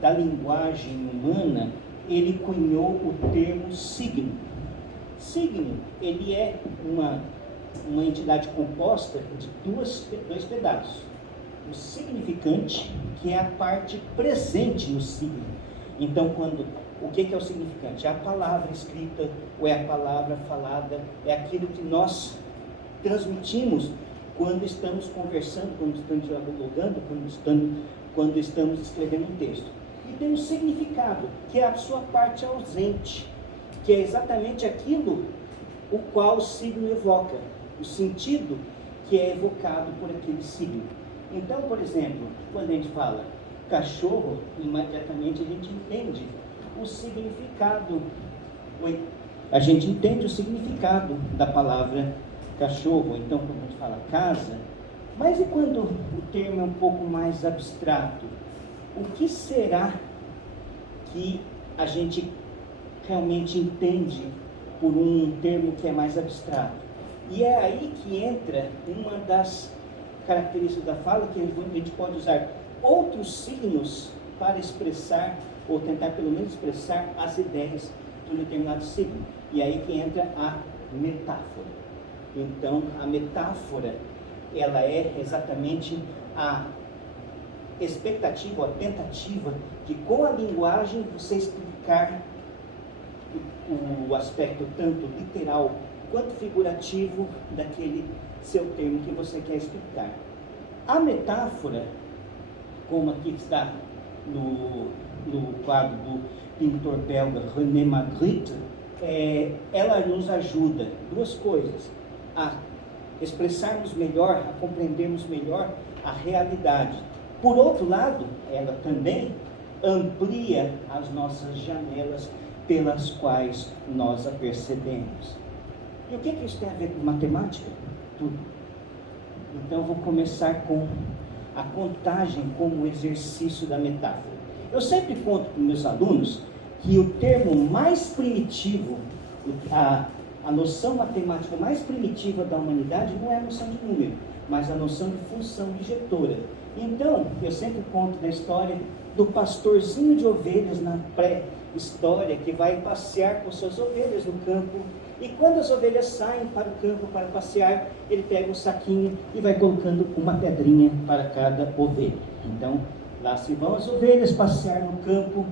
da linguagem humana, ele cunhou o termo signo. Signo, ele é uma entidade composta de dois pedaços. O significante, que é a parte presente no signo. Então, o que é o significante? É a palavra escrita, ou é a palavra falada, é aquilo que nós transmitimos quando estamos conversando, quando estamos dialogando, quando estamos escrevendo um texto. E tem um significado, que é a sua parte ausente, que é exatamente aquilo o qual o signo evoca, o sentido que é evocado por aquele signo. Então, por exemplo, quando a gente fala cachorro, imediatamente a gente entende o significado. A gente entende o significado da palavra cachorro. Então, quando a gente fala casa, mas e quando o termo é um pouco mais abstrato? O que será que a gente realmente entende por um termo que é mais abstrato? E é aí que entra uma das características da fala, que a gente pode usar outros signos para expressar, ou tentar pelo menos expressar as ideias de um determinado signo. E aí que entra a metáfora. Então, a metáfora, ela é exatamente a expectativa, a tentativa de, com a linguagem, você explicar o aspecto tanto literal quanto figurativo daquele seu termo que você quer explicar. A metáfora, como aqui está no quadro do pintor belga René Magritte, ela nos ajuda duas coisas: a expressarmos melhor, a compreendermos melhor a realidade. Por outro lado, ela também amplia as nossas janelas pelas quais nós a percebemos. E o que isso tem a ver com matemática? Tudo. Então, vou começar com a contagem como exercício da metáfora. Eu sempre conto para os meus alunos que o termo mais primitivo, a noção matemática mais primitiva da humanidade não é a noção de número, mas a noção de função bijetora. Então, eu sempre conto da história do pastorzinho de ovelhas na pré-história, que vai passear com suas ovelhas no campo, e quando as ovelhas saem para o campo para passear, ele pega um saquinho e vai colocando uma pedrinha para cada ovelha. Então, lá se vão as ovelhas passear no campo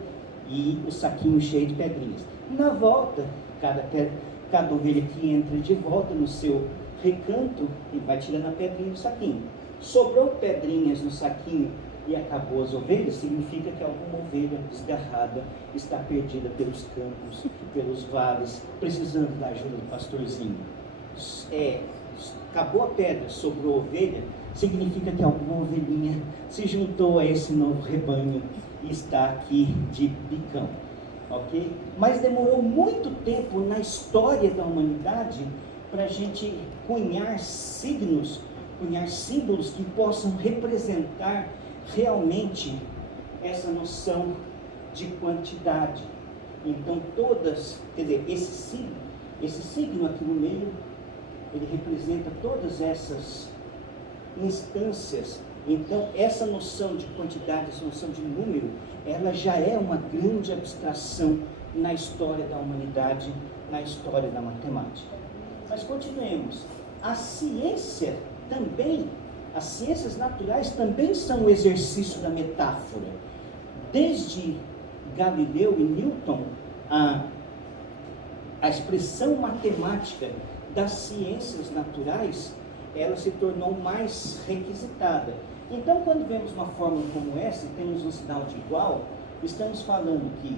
e o saquinho cheio de pedrinhas. Na volta, cada ovelha que entra de volta no seu recanto e vai tirando a pedrinha do saquinho. Sobrou pedrinhas no saquinho e acabou as ovelhas, significa que alguma ovelha desgarrada está perdida pelos campos, pelos vales, precisando da ajuda do pastorzinho. Acabou a pedra, sobrou ovelha, significa que alguma ovelhinha se juntou a esse novo rebanho e está aqui de bicão. Ok? Mas demorou muito tempo na história da humanidade para a gente cunhar signos, cunhar símbolos que possam representar realmente essa noção de quantidade. Então esse signo aqui no meio, ele representa todas essas instâncias. Então essa noção de quantidade, essa noção de número, ela já é uma grande abstração na história da humanidade, na história da matemática. Mas continuemos. As ciências naturais também são um exercício da metáfora. Desde Galileu e Newton, a expressão matemática das ciências naturais, ela se tornou mais requisitada. Então, quando vemos uma fórmula como essa, e temos um sinal de igual, estamos falando que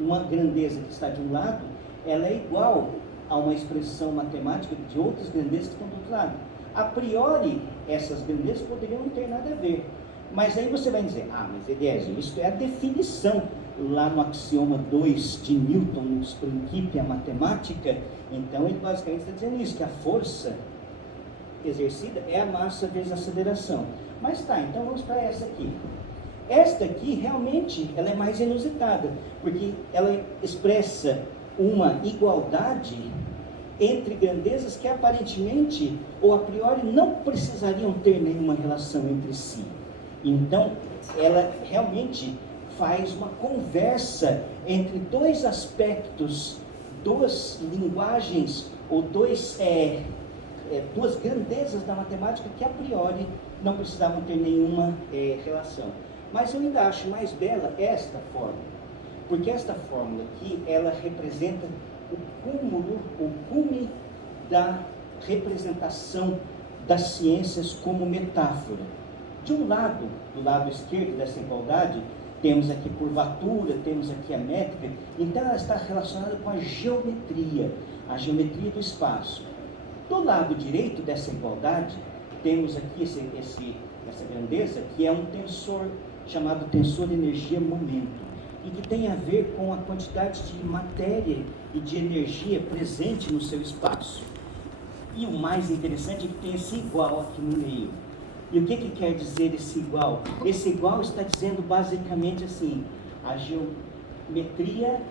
uma grandeza que está de um lado, ela é igual a uma expressão matemática de outras grandezas que estão do outro lado. A priori, essas grandezas poderiam não ter nada a ver. Mas aí você vai dizer, mas Eliezer, isso é a definição lá no axioma 2 de Newton, nos Principia Mathematica. Então, ele basicamente está dizendo isso, que a força exercida é a massa vezes a aceleração. Mas tá, então vamos para essa aqui. Esta aqui, realmente, ela é mais inusitada, porque ela expressa uma igualdade entre grandezas que aparentemente, ou a priori, não precisariam ter nenhuma relação entre si. Então, ela realmente faz uma conversa entre dois aspectos, duas linguagens, ou duas grandezas da matemática que a priori não precisavam ter nenhuma relação. Mas eu ainda acho mais bela esta fórmula, porque esta fórmula aqui, ela representa o cume da representação das ciências como metáfora. De um lado, do lado esquerdo dessa igualdade, temos aqui curvatura, temos aqui a métrica, então ela está relacionada com a geometria do espaço. Do lado direito dessa igualdade, temos aqui essa grandeza, que é um tensor chamado tensor energia-momento, e que tem a ver com a quantidade de matéria e de energia presente no seu espaço. E o mais interessante é que tem esse igual aqui no meio. E o que quer dizer esse igual? Esse igual está dizendo basicamente assim: a geometria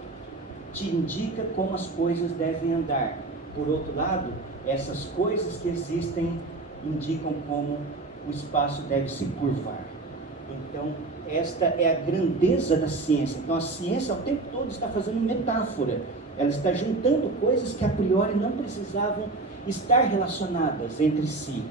te indica como as coisas devem andar. Por outro lado, essas coisas que existem indicam como o espaço deve se curvar. Então, esta é a grandeza da ciência. Então, a ciência, o tempo todo, está fazendo metáfora. Ela está juntando coisas que, a priori, não precisavam estar relacionadas entre si.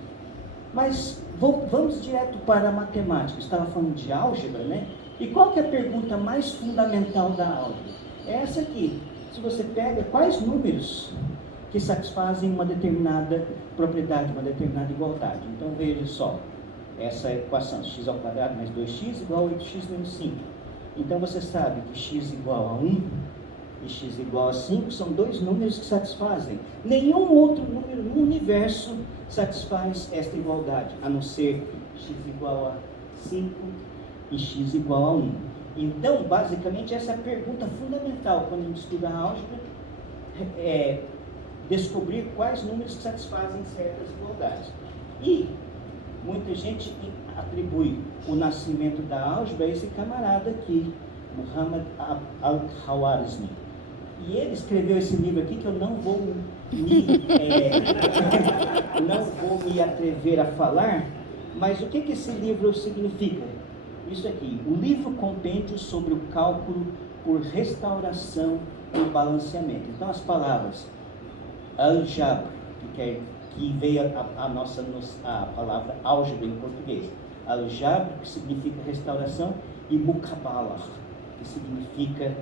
Mas, vamos direto para a matemática. Eu estava falando de álgebra, né? E qual que é a pergunta mais fundamental da álgebra? É essa aqui. Se você pega quais números que satisfazem uma determinada propriedade, uma determinada igualdade. Então, veja só. Essa equação, x ao quadrado mais 2x igual a 8x menos 5. Então, você sabe que x igual a 1 e x igual a 5 são dois números que satisfazem. Nenhum outro número no universo satisfaz esta igualdade, a não ser x igual a 5 e x igual a 1. Então, basicamente, essa é a pergunta fundamental quando a gente estuda a álgebra, descobrir quais números que satisfazem certas igualdades. E muita gente atribui o nascimento da álgebra a esse camarada aqui, Muhammad al-Khwarizmi. E ele escreveu esse livro aqui, que eu não vou me atrever a falar, mas o que esse livro significa? Isso aqui: o livro compêndio sobre o cálculo por restauração e balanceamento. Então, as palavras al-Jabr, que veio a palavra álgebra em português, al-Jabr, que significa restauração, e Muqabalah, que significa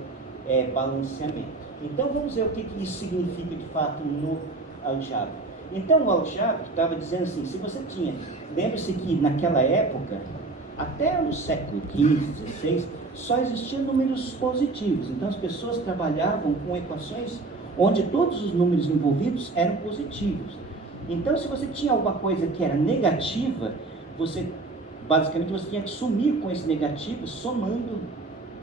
balanceamento. Então, vamos ver o que isso significa de fato no al-Jabr. Então, o al-Jabr estava dizendo assim: se você tinha, lembre-se que naquela época, até no século XV, XVI, só existiam números positivos. Então, as pessoas trabalhavam com equações onde todos os números envolvidos eram positivos. Então, se você tinha alguma coisa que era negativa, basicamente você tinha que sumir com esse negativo, somando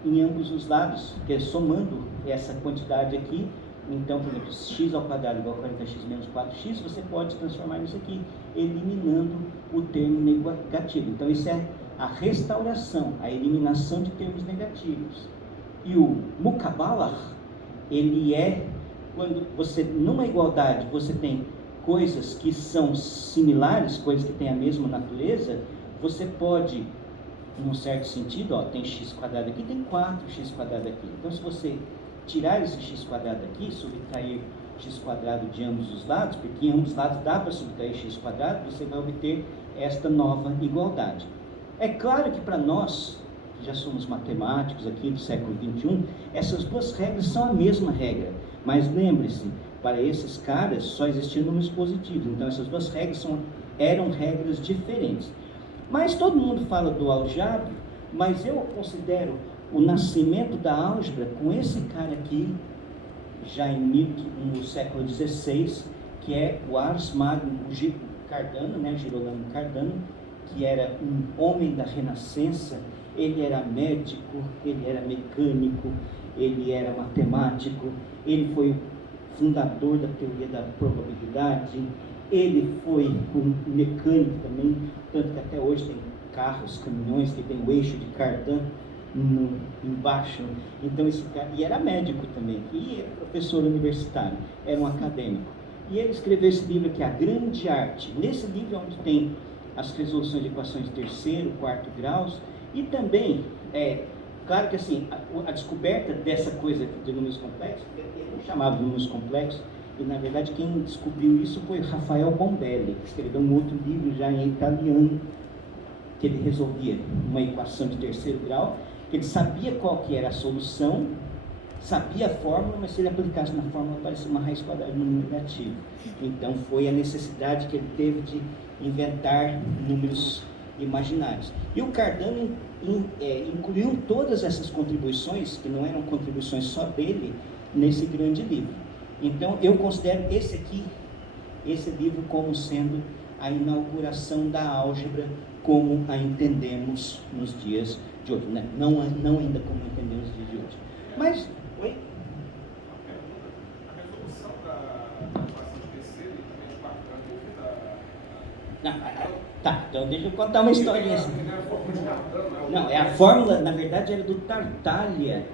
em ambos os lados, que é somando essa quantidade aqui. Então, por exemplo, x ao quadrado igual a 40x menos 4x, você pode transformar isso aqui, eliminando o termo negativo. Então, isso é a restauração, a eliminação de termos negativos. E o Muqabalah, ele é quando você, numa igualdade, você tem coisas que são similares, coisas que têm a mesma natureza, você pode, num certo sentido, tem x quadrado aqui, tem 4x quadrado aqui. Então, se você tirar esse x quadrado aqui, subtrair x quadrado de ambos os lados, porque em ambos os lados dá para subtrair x quadrado, você vai obter esta nova igualdade. É claro que para nós, que já somos matemáticos aqui do século XXI, essas duas regras são a mesma regra. Mas lembre-se, para esses caras só existiam números positivos. Então essas duas regras eram regras diferentes. Mas todo mundo fala do al-Jabr, mas eu considero o nascimento da álgebra com esse cara aqui, já no século XVI, que é o Ars Magnum Cardano, Girolamo Cardano, que era um homem da Renascença. Ele era médico, ele era mecânico, ele era matemático, ele foi o fundador da teoria da probabilidade, ele foi um mecânico também, tanto que até hoje tem carros, caminhões que tem o eixo de Cardan embaixo. Então esse cara, e era médico também, e era professor universitário, era um acadêmico. E ele escreveu esse livro aqui, A Grande Arte. Nesse livro, onde tem as resoluções de equações de terceiro, quarto graus, e também, claro que assim, a descoberta dessa coisa de números complexos, ele não chamava de números complexos, e na verdade quem descobriu isso foi Rafael Bombelli, que escreveu um outro livro já em italiano, que ele resolvia uma equação de terceiro grau, que ele sabia qual que era a solução, sabia a fórmula, mas se ele aplicasse na fórmula aparecia uma raiz quadrada no número negativo. Então foi a necessidade que ele teve de inventar números imaginários. E o Cardano incluiu todas essas contribuições, que não eram contribuições só dele, nesse grande livro. Então eu considero esse livro como sendo a inauguração da álgebra como a entendemos nos dias de hoje, né? Não ainda como entendemos nos dias de hoje. Mas, oi? A resolução da equação de terceiro e também de quarto grau Tá, então deixa eu contar uma historinha assim. Não, a fórmula, na verdade, era do Tartaglia.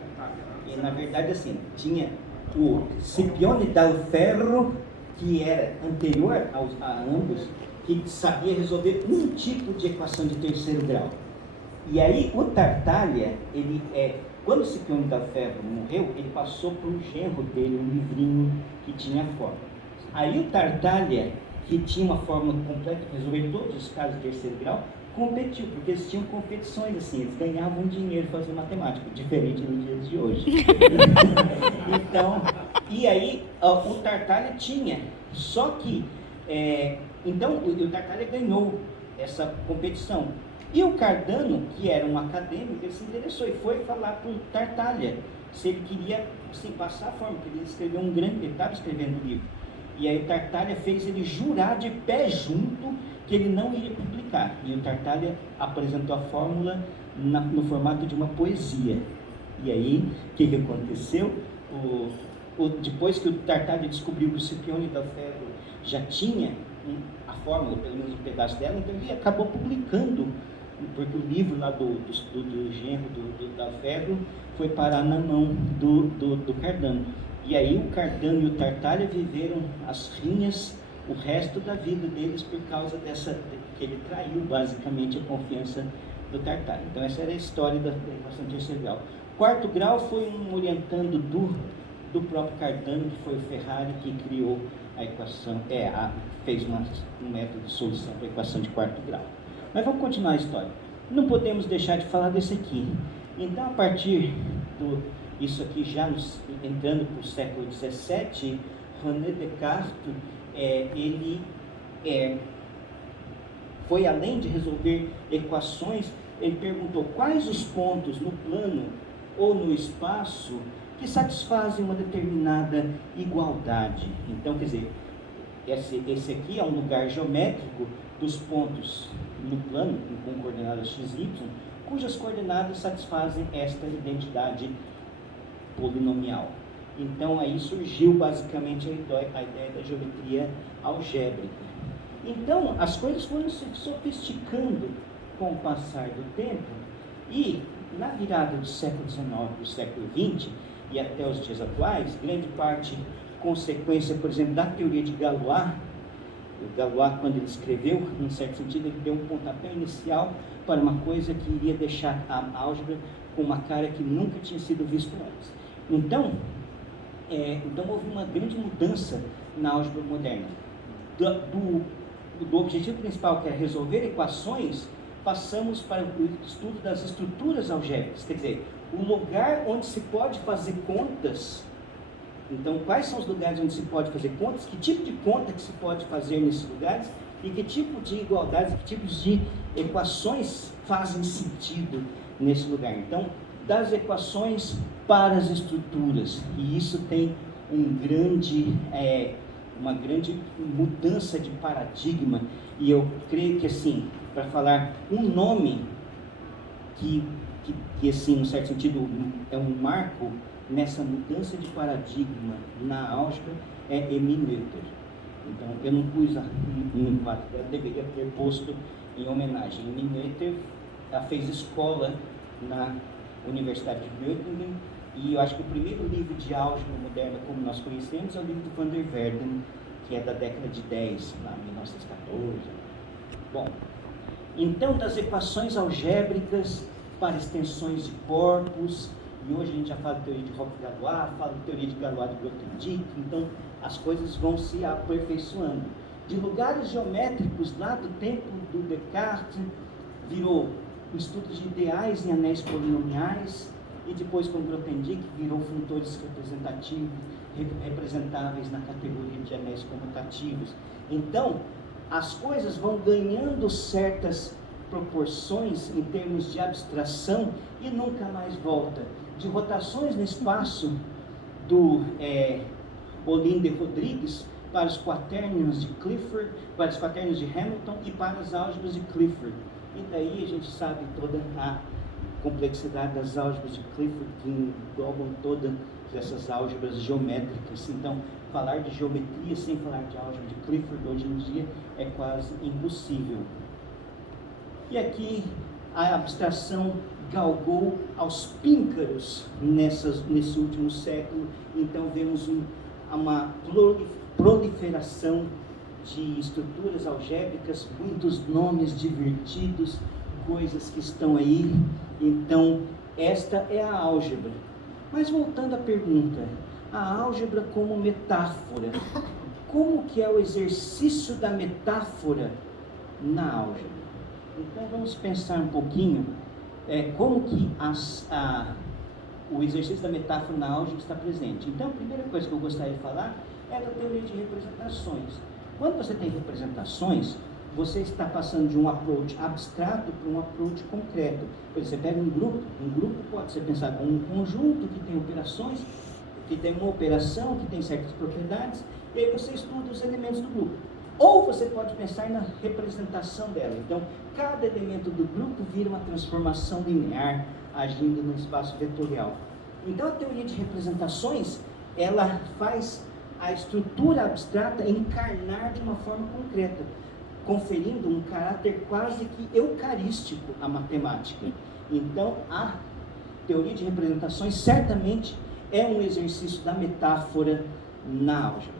E, na verdade, assim, tinha o Scipione dal Ferro, que era anterior a ambos, que sabia resolver um tipo de equação de terceiro grau. E aí o Tartaglia, quando o Scipione dal Ferro morreu, ele passou para o genro dele um livrinho que tinha a fórmula. Aí o Tartaglia, que tinha uma fórmula completa para resolver todos os casos de terceiro grau, competiu, porque eles tinham competições assim, eles ganhavam dinheiro fazendo matemática, diferente nos dias de hoje. Então, e aí o Tartaglia tinha, só que, então o Tartaglia ganhou essa competição. E o Cardano, que era um acadêmico, ele se interessou e foi falar para o Tartaglia se ele queria passar a fórmula, porque ele escreveu ele estava escrevendo um livro. E aí o Tartaglia fez ele jurar de pé junto que ele não iria publicar. E o Tartaglia apresentou a fórmula no formato de uma poesia. E aí, o que aconteceu? Depois que o Tartaglia descobriu que o Scipione dal Ferro já tinha a fórmula, pelo menos um pedaço dela, então ele acabou publicando, porque o livro lá do genro do dal Ferro foi parar na mão do Cardano. E aí o Cardano e o Tartaglia viveram as rinhas o resto da vida deles por causa que ele traiu basicamente a confiança do Tartaglia. Então essa era a história da equação de terceiro grau. Quarto grau foi um orientando do próprio Cardano, que foi o Ferrari que criou a equação, fez um método de solução para a equação de quarto grau. Mas vamos continuar a história. Não podemos deixar de falar desse aqui. Então, a partir isso aqui já entrando para o século XVII, René Descartes, ele foi além de resolver equações, ele perguntou quais os pontos no plano ou no espaço que satisfazem uma determinada igualdade. Então, quer dizer, esse aqui é um lugar geométrico dos pontos no plano, com coordenadas x, y, cujas coordenadas satisfazem esta identidade polinomial. Então aí surgiu basicamente a ideia da geometria algébrica. Então as coisas foram se sofisticando com o passar do tempo e na virada do século XIX para o século XX e até os dias atuais, grande parte consequência, por exemplo, da teoria de Galois. O Galois, quando ele escreveu, num certo sentido, ele deu um pontapé inicial para uma coisa que iria deixar a álgebra com uma cara que nunca tinha sido visto antes. Então houve uma grande mudança na álgebra moderna. Do objetivo principal, que é resolver equações, passamos para o estudo das estruturas algébricas, quer dizer, o lugar onde se pode fazer contas. Então, quais são os lugares onde se pode fazer contas, que tipo de conta que se pode fazer nesses lugares e que tipo de igualdades, que tipos de equações fazem sentido nesse lugar. Então, das equações para as estruturas, e isso tem uma grande mudança de paradigma, e eu creio que assim, para falar um nome que assim, em um certo sentido, é um marco nessa mudança de paradigma na álgebra, é Emile Noether. Então, eu não pus no quadro dela, deveria ter posto em homenagem. Emile Noether fez escola na Universidade de Göttingen, e eu acho que o primeiro livro de álgebra moderna, como nós conhecemos, é o livro do Van der Waerden, que é da década de 10, lá em 1914. Bom, Então, das equações algébricas para extensões de corpos, e hoje a gente já fala de teoria de Hopf-Galois, fala de teoria de Galois de Grothendieck, então as coisas vão se aperfeiçoando. De lugares geométricos lá do tempo do Descartes, virou o estudo de ideais em anéis polinomiais, e depois com Grothendieck virou funtores representáveis na categoria de anéis comutativos. Então, as coisas vão ganhando certas proporções em termos de abstração e nunca mais volta. De rotações no espaço do Olinda e Rodrigues para os quaternions de Clifford, para os quaternions de Hamilton e para as álgebras de Clifford. E daí a gente sabe toda a complexidade das álgebras de Clifford, que englobam todas essas álgebras geométricas. Então, falar de geometria sem falar de álgebra de Clifford hoje em dia é quase impossível. E aqui a abstração galgou aos píncaros nesse último século. Então vemos uma proliferação de estruturas algébricas, muitos nomes divertidos, coisas que estão aí. Então esta é a álgebra. Mas voltando à pergunta, a álgebra como metáfora, como que é o exercício da metáfora na álgebra? Então vamos pensar um pouquinho como que o exercício da metáfora na álgebra está presente. Então a primeira coisa que eu gostaria de falar é da teoria de representações. Quando você tem representações, você está passando de um approach abstrato para um approach concreto. Por exemplo, você pega um grupo pode ser pensado como um conjunto que tem operações, que tem uma operação, que tem certas propriedades, e aí você estuda os elementos do grupo. Ou você pode pensar na representação dela. Então, cada elemento do grupo vira uma transformação linear, agindo no espaço vetorial. Então, a teoria de representações, ela faz a estrutura abstrata encarnar de uma forma concreta, conferindo um caráter quase que eucarístico à matemática. Então, a teoria de representações certamente é um exercício da metáfora na álgebra.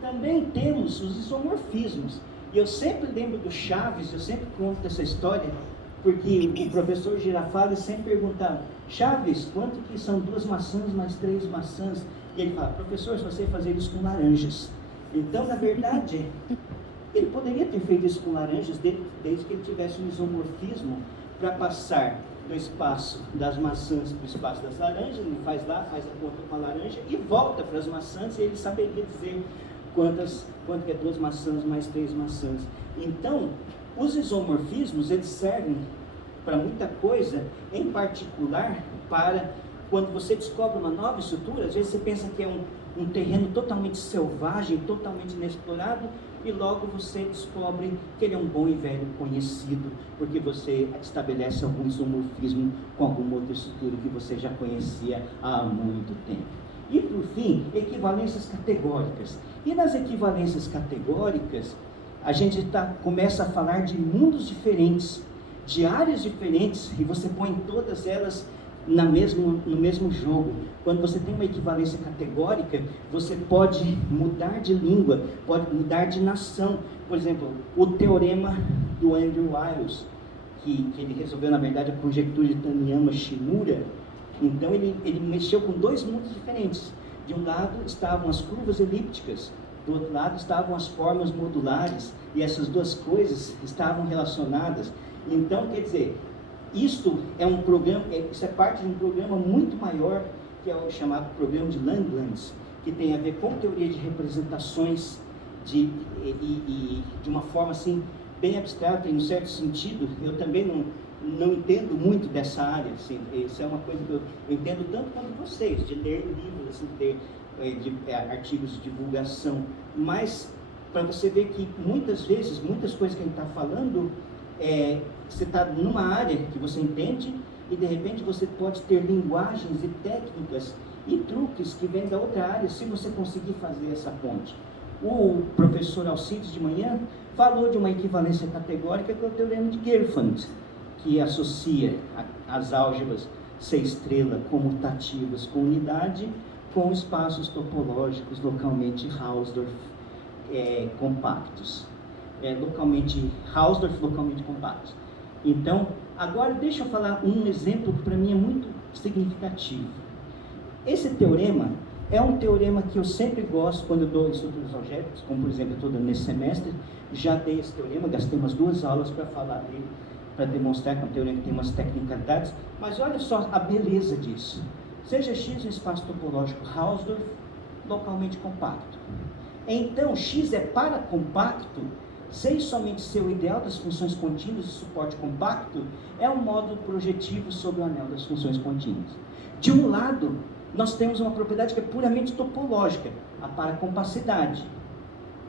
Também temos os isomorfismos. E eu sempre lembro do Chaves, eu sempre conto essa história, porque o professor Girafales sempre perguntava: Chaves, quanto que são 2 maçãs mais 3 maçãs? E ele fala: professor, se você fazer isso com laranjas. Então, na verdade, ele poderia ter feito isso com laranjas desde que ele tivesse um isomorfismo para passar do espaço das maçãs para o espaço das laranjas. Ele faz a conta com a laranja e volta para as maçãs, e ele saberia dizer quanto que é 2 maçãs mais 3 maçãs. Então, os isomorfismos, eles servem para muita coisa, em particular para quando você descobre uma nova estrutura. Às vezes você pensa que é um terreno totalmente selvagem, totalmente inexplorado, e logo você descobre que ele é um bom e velho conhecido, porque você estabelece algum isomorfismo com alguma outra estrutura que você já conhecia há muito tempo. E por fim, equivalências categóricas. E nas equivalências categóricas, a gente começa a falar de mundos diferentes, de áreas diferentes, e você põe todas elas no mesmo jogo. Quando você tem uma equivalência categórica, você pode mudar de língua, pode mudar de nação. Por exemplo, o teorema do Andrew Wiles, que ele resolveu, na verdade, a conjectura de Taniyama-Shimura. Então ele mexeu com 2 mundos diferentes. De um lado estavam as curvas elípticas, do outro lado estavam as formas modulares, e essas 2 coisas estavam relacionadas. Então, quer dizer, isto é um programa, isso é parte de um programa muito maior, que é o chamado programa de Langlands, que tem a ver com teoria de representações de uma forma assim bem abstrata, em um certo sentido. Eu também não entendo muito dessa área, assim. Isso é uma coisa que eu entendo tanto quanto vocês, de ler livros, assim, artigos de divulgação, mas para você ver que muitas vezes, muitas coisas que a gente está falando, você está numa área que você entende, e de repente você pode ter linguagens e técnicas e truques que vêm da outra área, se você conseguir fazer essa ponte. O professor Alcides de manhã falou de uma equivalência categórica, que é o teorema de Gelfand, que associa as álgebras C-estrela comutativas com unidade, com espaços topológicos localmente Hausdorff compactos. localmente Hausdorff, localmente compactos. Então, agora deixa eu falar um exemplo que para mim é muito significativo. Esse teorema é um teorema que eu sempre gosto quando eu dou estruturas algébricas, como por exemplo eu estou dando nesse semestre, já dei esse teorema, gastei umas 2 aulas para falar dele, para demonstrar que é um teorema que tem umas tecnicalidades, mas olha só a beleza disso. Seja X um espaço topológico Hausdorff, localmente compacto. Então, X é paracompacto, sem somente ser o ideal das funções contínuas de suporte compacto, é um módulo projetivo sobre o anel das funções contínuas. De um lado, nós temos uma propriedade que é puramente topológica, a paracompacidade.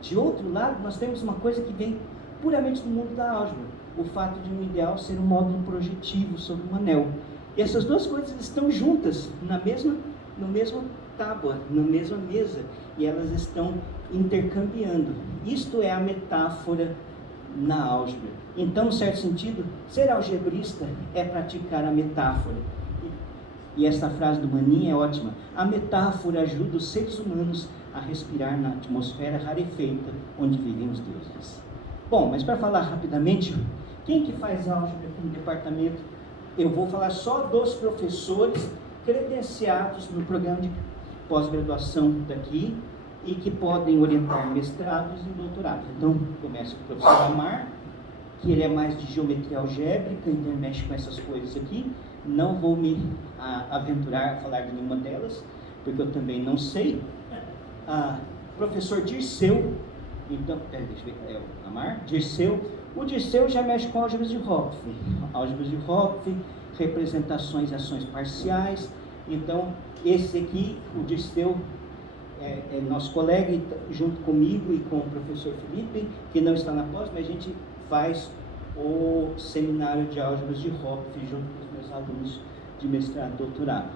De outro lado, nós temos uma coisa que vem puramente do mundo da álgebra, o fato de um ideal ser um módulo projetivo sobre um anel. E essas duas coisas estão juntas na mesma tábua, na mesma mesa, e elas estão intercambiando. Isto é a metáfora na álgebra. Então, em certo sentido, ser algebrista é praticar a metáfora. E essa frase do Manin é ótima. A metáfora ajuda os seres humanos a respirar na atmosfera rarefeita onde vivem os deuses. Bom, mas para falar rapidamente, quem que faz álgebra aqui no departamento? Eu vou falar só dos professores credenciados no programa de pós-graduação daqui e que podem orientar mestrados e doutorados. Então, começa com o professor Amar, que ele é mais de geometria algébrica, então mexe com essas coisas aqui. Não vou me aventurar a falar de nenhuma delas, porque eu também não sei. Professor Dirceu, então, deixa eu ver, é o Amar, Dirceu. O Dirceu já mexe com álgebras de Hopf, representações e ações parciais. Então, esse aqui, o Dirceu, é nosso colega, junto comigo e com o professor Felipe, que não está na pós, mas a gente faz o seminário de álgebras de Hopf junto com os meus alunos de mestrado e doutorado.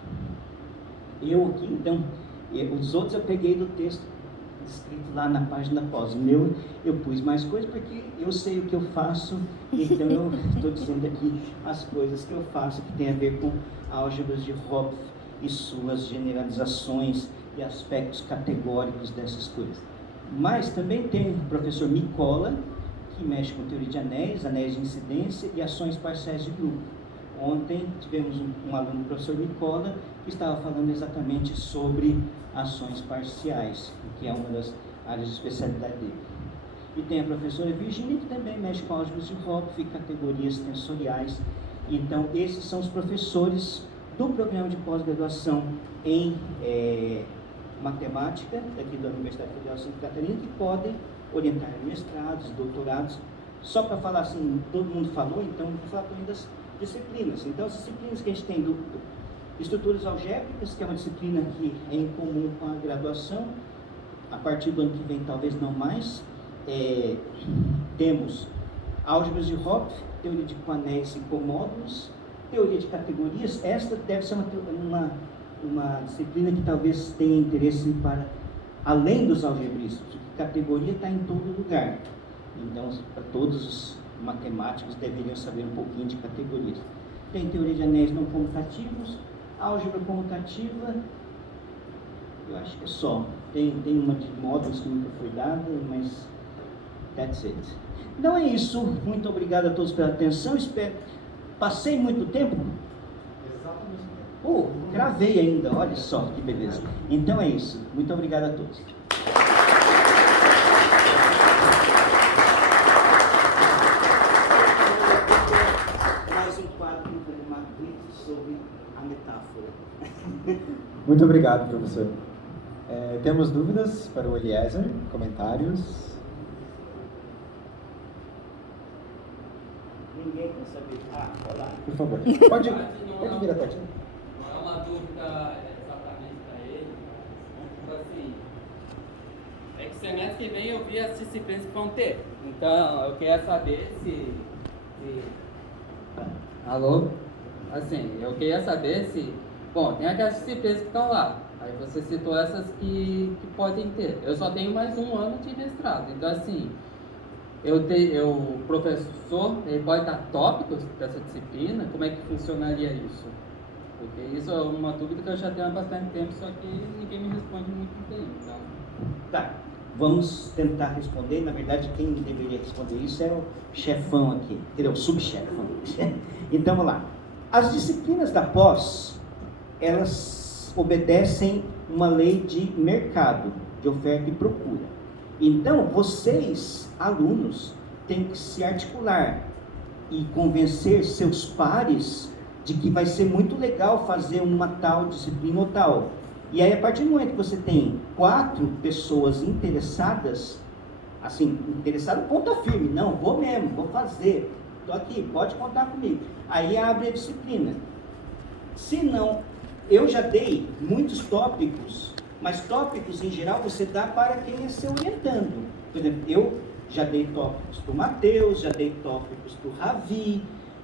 Eu aqui, então, os outros eu peguei do texto escrito lá na página pós. O meu, eu pus mais coisas porque eu sei o que eu faço, então eu estou dizendo aqui as coisas que eu faço que tem a ver com álgebras de Hopf e suas generalizações e aspectos categóricos dessas coisas. Mas também tem o professor Micola, que mexe com teoria de anéis, anéis de incidência e ações parciais de grupo. Ontem tivemos um aluno, o professor Nicola, que estava falando exatamente sobre ações parciais, que é uma das áreas de especialidade dele. E tem a professora Virginia, que também mexe com álgebras de Hopf e categorias tensoriais. Então, esses são os professores do programa de pós-graduação em matemática, daqui da Universidade Federal de Santa Catarina, que podem orientar mestrados, doutorados. Só para falar assim, todo mundo falou, então vou falar também das disciplinas. Então, as disciplinas que a gente tem do estruturas algébricas, que é uma disciplina que é em comum com a graduação, a partir do ano que vem talvez não mais, temos álgebras de Hopf, teoria de coanéis e comódulos, teoria de categorias. Esta deve ser uma disciplina que talvez tenha interesse para além dos algebristas, porque categoria está em todo lugar. Então, para todos os matemáticos deveriam saber um pouquinho de categorias. Tem teoria de anéis não comutativos, álgebra comutativa, eu acho que é só. Tem uma de módulos que nunca foi dada, mas that's it. Então é isso. Muito obrigado a todos pela atenção. Espero. Passei muito tempo? Gravei ainda, olha só que beleza. Então é isso. Muito obrigado a todos. Mais um quadro do Magritte sobre a metáfora. Muito obrigado, professor. Temos dúvidas para o Eliezer? Comentários? Ninguém quer saber. Olá. Por favor. Pode vir até aqui. Não é uma dúvida exatamente para ele, mas assim, é que semestre que vem eu vi as disciplinas que vão ter. Então eu queria saber se... Alô? Assim, eu queria saber se... Bom, tem aquelas disciplinas que estão lá. Aí você citou essas que podem ter. Eu só tenho mais um ano de mestrado. Então assim, o professor, ele pode dar tópicos dessa disciplina? Como é que funcionaria isso? Porque isso é uma dúvida que eu já tenho há bastante tempo, só que ninguém me responde muito bem. Então... Tá. Vamos tentar responder. Na verdade, quem deveria responder isso é o chefão aqui, entendeu? O subchefão. Então, vamos lá. As disciplinas da pós, elas obedecem uma lei de mercado, de oferta e procura. Então, vocês, alunos, têm que se articular e convencer seus pares de que vai ser muito legal fazer uma tal disciplina ou tal. E aí, a partir do momento que você tem 4 pessoas interessadas, assim, interessado, ponta firme, não, vou mesmo, vou fazer, estou aqui, pode contar comigo. Aí abre a disciplina. Se não, eu já dei muitos tópicos, mas tópicos em geral você dá para quem é seu orientando. Por exemplo, eu já dei tópicos para o Matheus, já dei tópicos para o Ravi,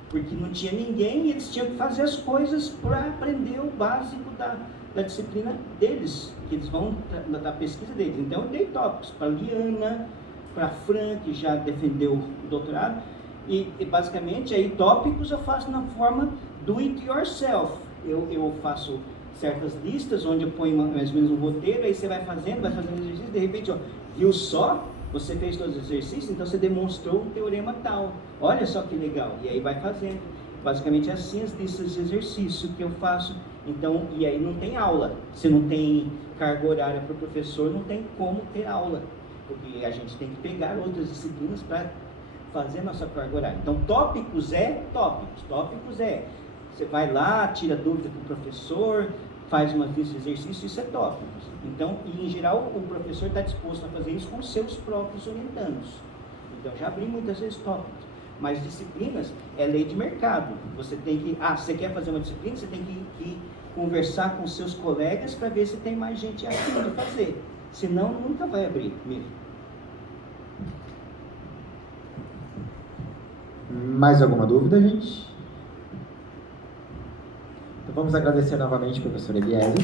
porque não tinha ninguém e eles tinham que fazer as coisas para aprender o básico da disciplina deles, que eles vão, da pesquisa deles. Então eu dei tópicos para a Liana, para a Fran, que já defendeu o doutorado, e basicamente aí tópicos eu faço na forma do it yourself. Eu faço certas listas onde eu ponho mais ou menos um roteiro, aí você vai fazendo exercício, de repente, ó, viu só? Você fez todos os exercícios, então você demonstrou um teorema tal. Olha só que legal. E aí vai fazendo. Basicamente é assim as listas de exercício que eu faço. Então, e aí não tem aula. Se não tem carga horária para o professor, não tem como ter aula. Porque a gente tem que pegar outras disciplinas para fazer nossa carga horária. Então, tópicos é tópicos. Tópicos é, você vai lá, tira dúvida com o professor, faz uma lista de exercícios, isso é tópicos. Então, e em geral, o professor está disposto a fazer isso com seus próprios orientandos. Então, já abri muitas vezes tópicos. Mas disciplinas é lei de mercado. Você tem que, você quer fazer uma disciplina, você tem que conversar com seus colegas para ver se tem mais gente afim de fazer. Senão, nunca vai abrir mesmo. Mais alguma dúvida, gente? Então vamos agradecer novamente ao professor Eliezer.